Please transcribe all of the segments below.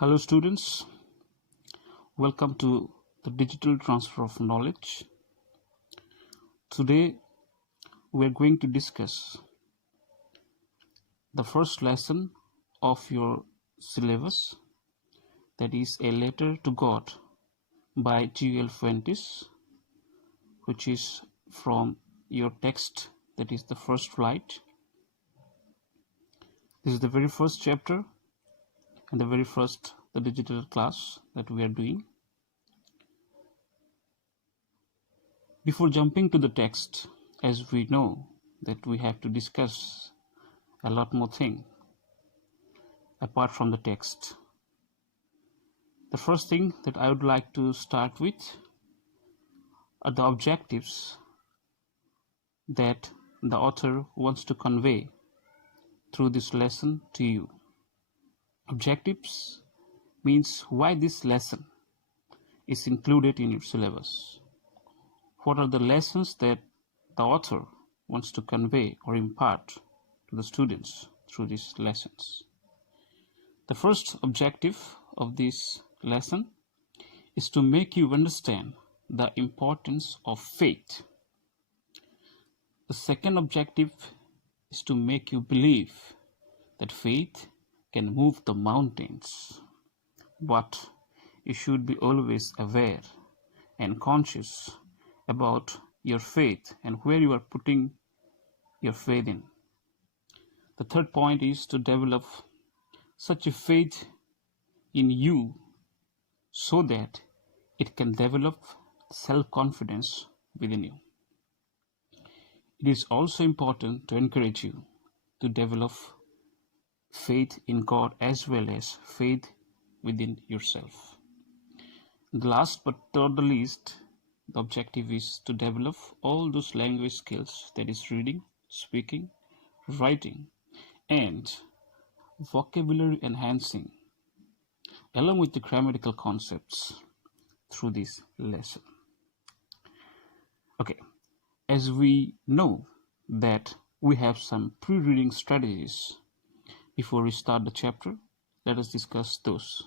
Hello students, welcome to the digital transfer of knowledge. Today we are going to discuss the first lesson of your syllabus, that is A Letter to God by G.L. Fuentes, which is from your text, that is the first flight. This is the very first chapter and the very first the digital class that we are doing. Before jumping to the text, as we know that we have to discuss a lot more thing apart from the text. The first thing that I would like to start with are the objectives that the author wants to convey through this lesson to you. Objectives means why this lesson is included in your syllabus. What are the lessons that the author wants to convey or impart to the students through these lessons? The first objective of this lesson is to make you understand the importance of faith. The second objective is to make you believe that faith can move the mountains, but you should be always aware and conscious about your faith and where you are putting your faith in. The third point is to develop such a faith in you so that it can develop self-confidence within you. It is also important to encourage you to develop faith in God as well as faith within yourself. And last but not the least, the objective is to develop all those language skills, that is reading, speaking, writing, and vocabulary enhancing, along with the grammatical concepts through this lesson. Okay, as we know that we have some pre-reading strategies before we start the chapter, let us discuss those.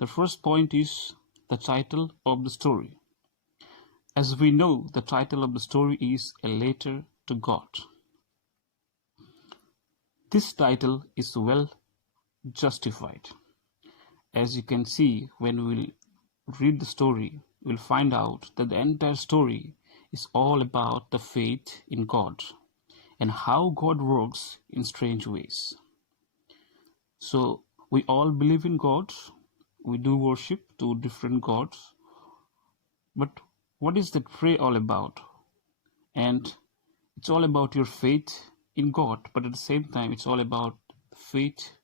The first point is the title of the story. As we know, the title of the story is A Letter to God. This title is well justified. As you can see, when we read the story, we'll find out that the entire story is all about the faith in God and how God works in strange ways. So we all believe in God. We do worship to different gods. But what is that prayer all about? And it's all about your faith in God, but at the same time, it's all about faith,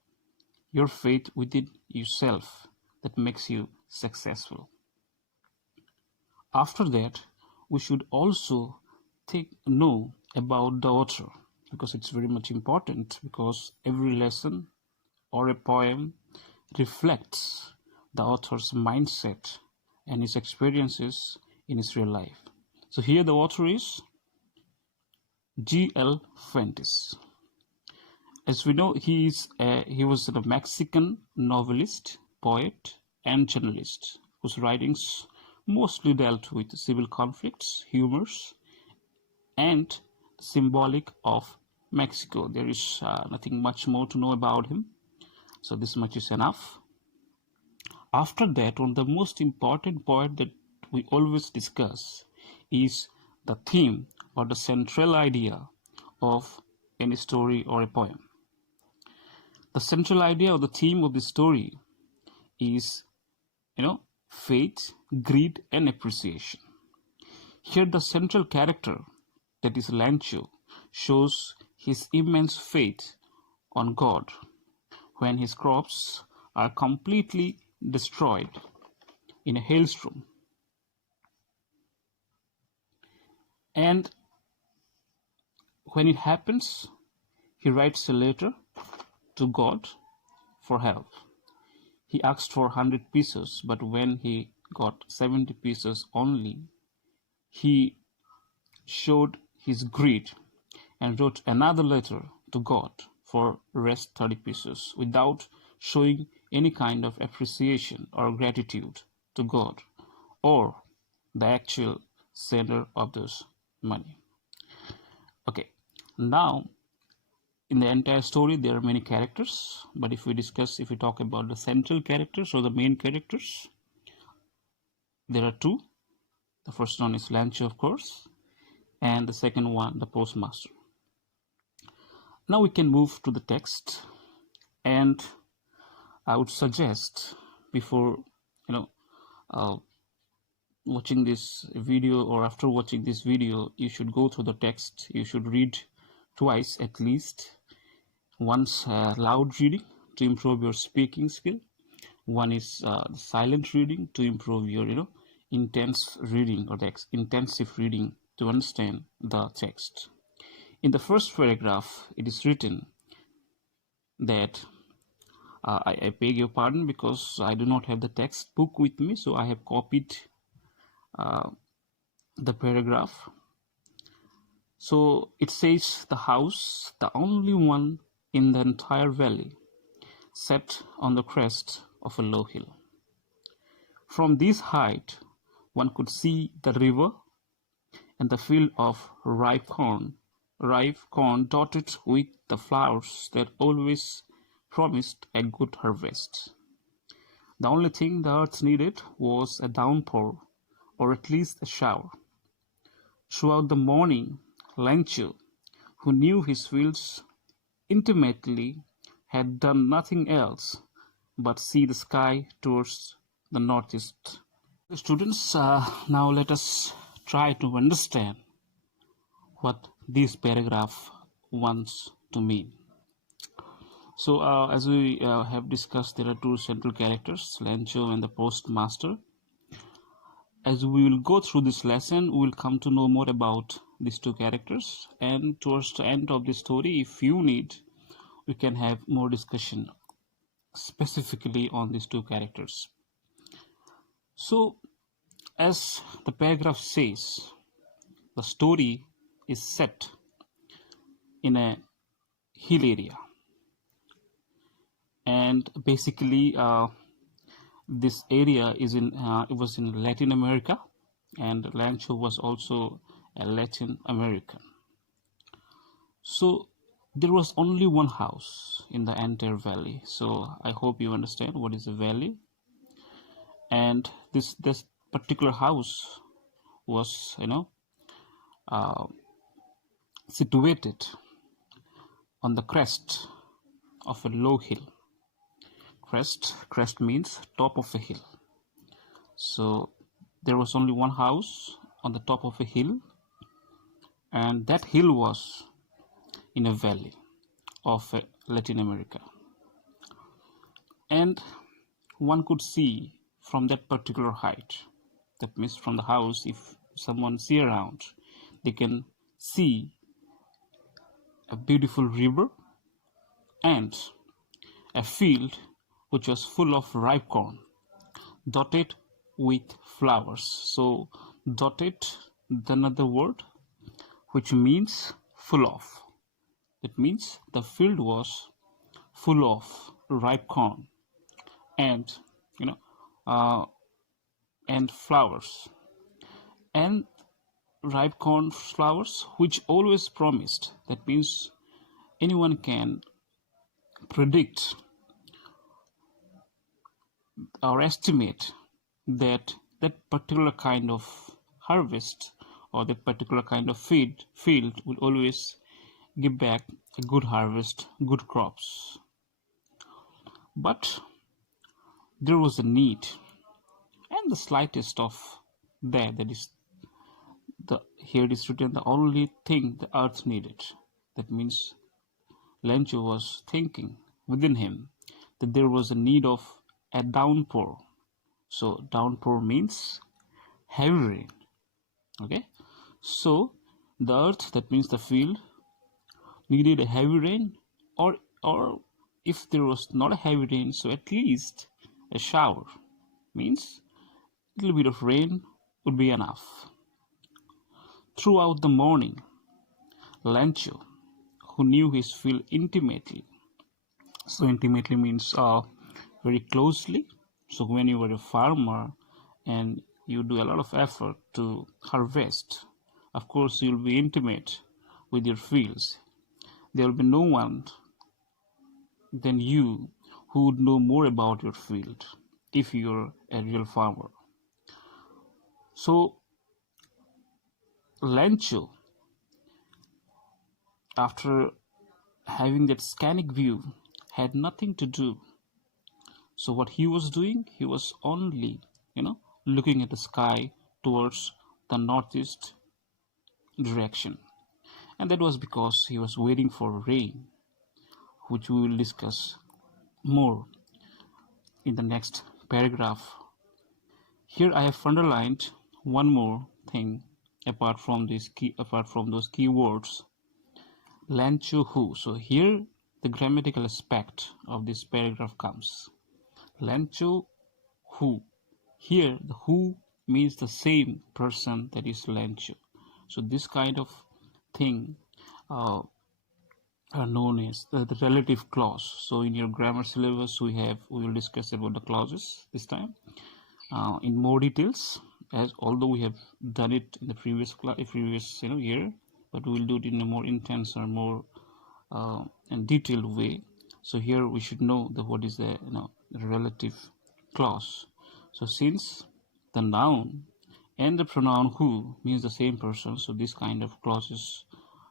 your faith within yourself that makes you successful. After that, we should also know about the author, because it's very much important, because every lesson or a poem reflects the author's mindset and his experiences in his real life. So here the author is G.L. Fuentes. As we know, he was a Mexican novelist, poet, and journalist whose writings mostly dealt with civil conflicts, humors, and symbolic of Mexico. There is nothing much more to know about him. So this much is enough. After that, one of the most important point that we always discuss is the theme or the central idea of any story or a poem. The central idea or the theme of the story is, faith, greed, and appreciation. Here the central character, that is Lancho, shows his immense faith on God when his crops are completely destroyed in a hailstorm. And when it happens, he writes a letter to God for help. He asked for 100 pieces, but when he got 70 pieces only, he showed his greed and wrote another letter to God for rest 30 pieces without showing any kind of appreciation or gratitude to God or the actual sender of those money. Okay, now in the entire story there are many characters, but if we talk about the central characters or the main characters, there are two. The first one is Lancho, of course, and the second one the postmaster. Now we can move to the text, and I would suggest, before watching this video or after watching this video, you should go through the text. You should read twice at least. Once loud reading to improve your speaking skill. One is silent reading to improve your intense reading or the intensive reading to understand the text. In the first paragraph, it is written that I beg your pardon because I do not have the textbook with me, so I have copied the paragraph. So it says, the house, the only one in the entire valley, sat on the crest of a low hill. From this height, one could see the river and the field of ripe corn dotted with the flowers that always promised a good harvest. The only thing the earth needed was a downpour, or at least a shower. Throughout the morning, Lancho, who knew his fields intimately, had done nothing else but see the sky towards the northeast. Students, now let us try to understand what this paragraph wants to mean. So as we have discussed, there are two central characters, Lancho and the postmaster. As we will go through this lesson, we will come to know more about these two characters, and towards the end of the story, if you need, we can have more discussion specifically on these two characters. So, as the paragraph says, the story is set in a hill area, and basically this area is it was in Latin America, and Lancho was also a Latin American. So there was only one house in the entire valley. So I hope you understand what is a valley. And this particular house was situated on the crest of a low hill. Crest means top of a hill. So there was only one house on the top of a hill, and that hill was in a valley of Latin America. And one could see from that particular height, that means from the house, if someone see around, they can see a beautiful river and a field which was full of ripe corn, dotted with flowers. So dotted, another word which means full of. It means the field was full of ripe corn and and flowers, and ripe corn flowers which always promised. That means anyone can predict or estimate that particular kind of harvest or that particular kind of field will always give back a good harvest, good crops. But there was a need, and the slightest of that is here it is written, the only thing the earth needed. That means Lancho was thinking within him that there was a need of a downpour. So downpour means heavy rain. Okay, so the earth, that means the field, needed a heavy rain, or if there was not a heavy rain, so at least a shower, means a little bit of rain would be enough. Throughout the morning, Lancho, who knew his field intimately, so intimately means very closely. So when you are a farmer and you do a lot of effort to harvest, of course you'll be intimate with your fields. There will be no one than you who would know more about your field if you're a real farmer. So Lancho, after having that scenic view, had nothing to do. So what he was doing, he was only, looking at the sky towards the northeast direction. And that was because he was waiting for rain, which we will discuss more in the next paragraph. Here I have underlined one more thing apart from those keywords. Lancho who. So here the grammatical aspect of this paragraph comes. Lancho who. Here the who means the same person that is Lancho. So this kind of thing are known as the relative clause. So in your grammar syllabus we will discuss about the clauses this time in more details, as although we have done it in the previous year, but we will do it in a more intense or more and detailed way. So here we should know what is the relative clause. So since the noun and the pronoun who means the same person, so this kind of clauses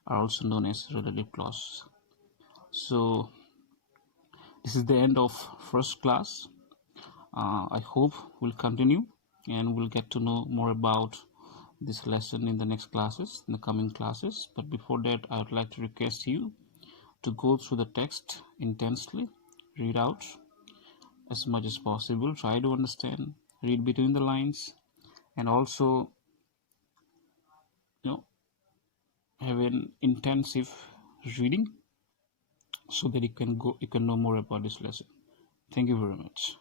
are also known as relative clause. So this is the end of first class. I hope we'll continue and we'll get to know more about this lesson in the next classes, in the coming classes. But before that, I would like to request you to go through the text intensely, read out as much as possible, try to understand, read between the lines, and also have an intensive reading so that you can know more about this lesson. Thank you very much.